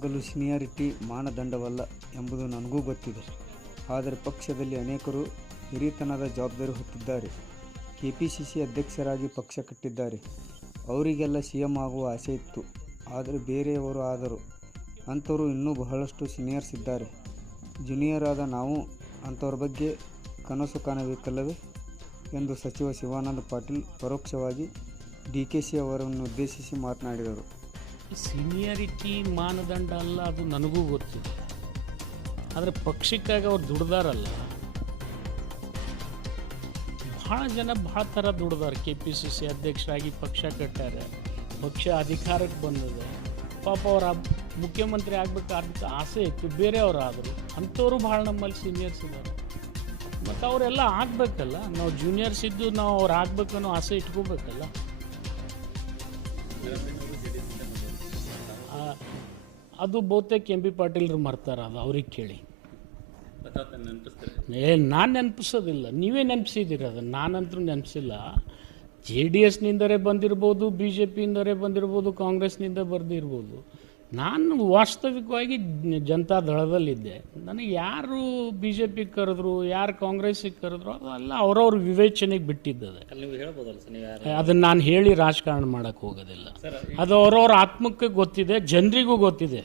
ಆಗಲು ಸೀನಿಯಾರಿಟಿ ಮಾನದಂಡವಲ್ಲ ಎಂಬುದು ನನಗೂ ಗೊತ್ತಿದೆ. ಆದರೆ ಪಕ್ಷದಲ್ಲಿ ಅನೇಕರು ಹಿರಿತನದ ಜವಾಬ್ದಾರಿ ಹೊತ್ತಿದ್ದಾರೆ. ಕೆಪಿಸಿಸಿ ಅಧ್ಯಕ್ಷರಾಗಿ ಪಕ್ಷ ಕಟ್ಟಿದ್ದಾರೆ. ಅವರಿಗೆಲ್ಲ ಸಿಎಂ ಆಗುವ ಆಸೆ ಇತ್ತು. ಆದರೆ ಬೇರೆಯವರು ಆದರು. ಅಂಥವರು ಇನ್ನೂ ಬಹಳಷ್ಟು ಸೀನಿಯರ್ಸ್ ಇದ್ದಾರೆ. ಜೂನಿಯರ್ ಆದ ನಾವು ಅಂಥವ್ರ ಬಗ್ಗೆ ಕನಸು ಕಾಣಬೇಕಲ್ಲವೇ ಎಂದು ಸಚಿವ ಶಿವಾನಂದ ಪಾಟೀಲ್ ಪರೋಕ್ಷವಾಗಿ ಡಿಕೆಶಿ ಅವರನ್ನು ಉದ್ದೇಶಿಸಿ ಮಾತನಾಡಿದರು. ಸೀನಿಯಾರಿಟಿ ಮಾನದಂಡ ಅಲ್ಲ, ಅದು ನನಗೂ ಗೊತ್ತಿದೆ. ಆದರೆ ಪಕ್ಷಕ್ಕಾಗಿ ಅವ್ರು ದುಡ್ದಾರಲ್ಲ, ಭಾಳ ಜನ ಭಾಳ ಥರ ದುಡ್ದಾರೆ. KPCC ಅಧ್ಯಕ್ಷರಾಗಿ ಪಕ್ಷ ಕಟ್ಟಾರೆ, ಪಕ್ಷ ಅಧಿಕಾರಕ್ಕೆ ಬಂದಿದೆ. ಪಾಪ ಅವ್ರ ಮುಖ್ಯಮಂತ್ರಿ ಆಗಬೇಕಾದ ಆಸೆ ಇತ್ತು, ಬೇರೆಯವರು ಆದರು. ಅಂಥವರು ಭಾಳ ನಮ್ಮಲ್ಲಿ ಸೀನಿಯರ್ಸ್ ಇದ್ದಾರೆ. ಮತ್ತು ಅವರೆಲ್ಲ ಆಗಬೇಕಲ್ಲ. ನಾವು ಜೂನಿಯರ್ಸ್ ಇದ್ದು ನಾವು ಅವ್ರು ಆಗಬೇಕನ್ನೋ ಆಸೆ ಇಟ್ಕೋಬೇಕಲ್ಲ. ಅದು ಬಹುತೇಕ MB ಪಾಟೀಲ್ರು ಮರ್ತಾರೆ. ಅದು ಅವ್ರಿಗೆ ಕೇಳಿ. ನಾನು ನೆನಪಿಸೋದಿಲ್ಲ, ನೀವೇ ನೆನಪಿಸಿದ್ದೀರಿ. ಅದನ್ನು ನಾನಂತರೂ ನೆನಪಿಸಿಲ್ಲ. JDSನಿಂದಲೇ ಬಂದಿರ್ಬೋದು, BJPಯಿಂದಲೇ ಬಂದಿರ್ಬೋದು, ಕಾಂಗ್ರೆಸ್ನಿಂದ ಬರ್ದಿರ್ಬೋದು. ನಾನು ವಾಸ್ತವಿಕವಾಗಿ ಜನತಾ ದಳದಲ್ಲಿದ್ದೆ. ನನಗೆ ಯಾರು BJP ಕರೆದ್ರು, ಯಾರು ಕಾಂಗ್ರೆಸ್ಸಿಗೆ ಕರೆದ್ರು, ಅದೆಲ್ಲ ಅವ್ರವ್ರ ವಿವೇಚನೆಗೆ ಬಿಟ್ಟಿದ್ದದೆ. ಅದನ್ನು ನಾನು ಹೇಳಿ ರಾಜಕಾರಣ ಮಾಡೋಕ್ಕೆ ಹೋಗೋದಿಲ್ಲ. ಅದು ಅವ್ರವ್ರ ಆತ್ಮಕ್ಕೆ ಗೊತ್ತಿದೆ, ಜನರಿಗೂ ಗೊತ್ತಿದೆ.